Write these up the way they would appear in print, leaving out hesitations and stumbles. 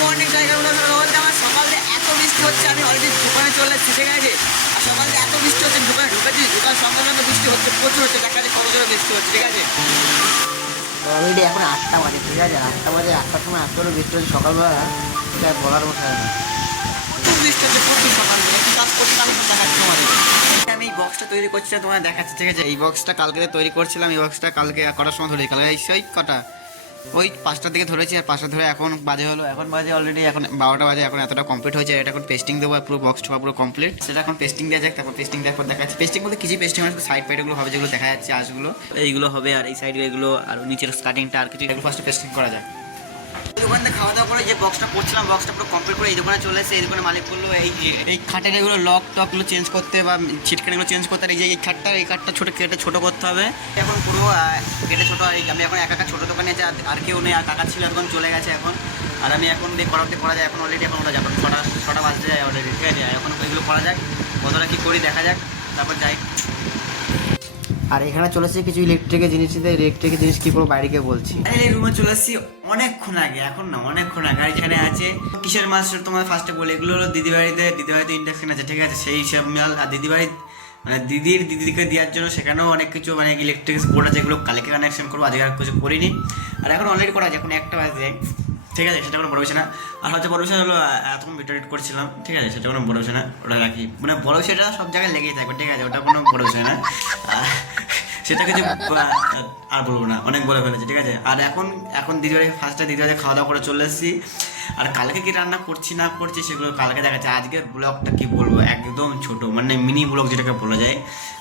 Morning guys, আমার সকালে এত বৃষ্টি হচ্ছে, আমি অলরেডি দোকানে চলে এসেছি, ঠিক আছে। আর সকালে এত বৃষ্টি হচ্ছে, দোকানে ঢুকেছি, দোকান সকাল সঙ্গে বৃষ্টি হচ্ছে, প্রচুর হচ্ছে, দেখা যাচ্ছে কত জোরে বৃষ্টি হচ্ছে, ঠিক আছে। অলরেডি এখন 8টা বাজে, ঠিক আছে। 8টা বাজে, 8টার সময় এত জোরে বৃষ্টি হচ্ছে সকালবেলা, সেটা বলার মতো হয় না। প্রচুর বৃষ্টি হচ্ছে, প্রচুর সকাল থেকে একটু কাজ করছিলাম, দেখাচ্ছি তোমাদের। আমি এই বক্সটা তৈরি করছিলাম, তোমাদের দেখাচ্ছি, ঠিক আছে। এই বক্সটা কালকে তৈরি করছিলাম, এই বক্সটা কালকে কটার সময় ধরেছি, কালকে সেই কটা ওই 5টার দিকে ধরেছি। আর 5টা ধরে এখন বাজে হলো, এখন বাজে অলরেডি এখন 12টা বাজে। এখন এতটা কমপ্লিট হয়েছে, এটা এখন পেস্টিং দেবো, পুরো বক্সটা পুরো কমপ্লিট। সেটা এখন পেস্টিং দেওয়া যাক, তারপর পেস্টিং দেওয়ার পর দেখা যাচ্ছে। পেস্টিং বলতে কিছু পেস্টিং মানে সাইড পাইডগুলো হবে, যেগুলো দেখা যাচ্ছে আঁশগুলো এইগুলো হবে, আর এই সাইডে এগুলো, আর নিচের স্কার্টিংটা আর কিছু, এগুলো ফার্স্টে পেস্টিং করা যায়। দোকান থেকে খাওয়া দাওয়া করে যে বক্সটা করছিলাম, বক্সটা পুরো কমপ্লিট করে এই দোকানে চলে এসে, এই দোকানে মালিক বললো এই খাটের এগুলো লক টকগুলো চেঞ্জ করতে বা ছিটকানিগুলো চেঞ্জ করতে, আর এই যে এই খাটটা ছোটো কেটে ছোটো করতে হবে। এখন পুরো কেটে ছোটো, আমি এখন একা ছোটো দোকানে আছে, আর কেউ নেই, আর কাকা ছিল এখন চলে গেছে এখন। আর আমি এখন করাতে করা যায়, এখন অলরেডি এখন ওটা যাবো, ছটা বাজতে যায় অলরেডি, ঠিক আছে। এখন এগুলো করা যাক, কতটা কী করি দেখা যাক, তারপর যাই। আর এখানে চলে এসেছি কিছু ইলেকট্রিকের জিনিস নিতে। ইলেকট্রিকের জিনিস কি করবো বাইরে গিয়ে বলছি। এই রুমে চলে এসেছি অনেকক্ষণ আগে, এখন না অনেকক্ষণ আগে। আর এখানে আছে কিসের মাল সেটা তোমার ফার্স্টে বলে, এগুলো হলো দিদিবাড়িতে ইন্ডাকশন আছে, ঠিক আছে, সেই সব মাল। আর দিদিবাড়ি মানে দিদিকে দেওয়ার জন্য সেখানেও অনেক কিছু মানে ইলেকট্রিক বোর্ড আছে, যেগুলো কালকে কানেকশন করবো, আজকে আর কিছু করিনি। আর এখন অলরেডি করা আছে, এখন 1টা বাজে, ঠিক আছে, সেটা কোনো বড় বিষয় না। আর হয়তো বড় বিষয় হলো এতক্ষণ ভিডিও এডিট করছিলাম, ঠিক আছে, সেটা কোনো বড় বিষয় না, ওটা রাখি। মানে বড় বিষয়টা সব জায়গায় লেগেই থাকবে, ঠিক আছে, ওটা কোনো বড় বিষয় না। সেটা কিছু আর বলবো না, অনেক বলে ফেলেছি, ঠিক আছে। আর এখন দিদিবাড়ি খাওয়া দাওয়া করে চলে এসেছি। আর কালকে কি রান্না করছি না করছি সেগুলো কালকে দেখাচ্ছে। আজকের ব্লগটা কি বলবো, একদম ছোট, মানে মিনি ব্লগ যেটাকে বলা যায়।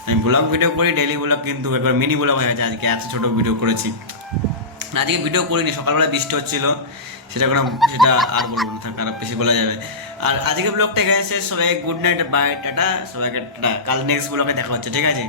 আমি ব্লগ ভিডিও করি ডেইলি ব্লগ, কিন্তু একবার মিনি ব্লগ হয়ে গেছে, আজকে এত ছোট ভিডিও করেছি। আজকে ভিডিও করিনি, সকালবেলা বৃষ্টি হচ্ছিল, সেটা আর বলবো না, থাক আর বেশি বলা যাবে। আর আজকে ব্লগটা এখানে শেষ। সবাই গুড নাইট, বাই, টাটা সবাইকে, টাটা। কাল নেক্সট ব্লগে দেখা হচ্ছে, ঠিক আছে।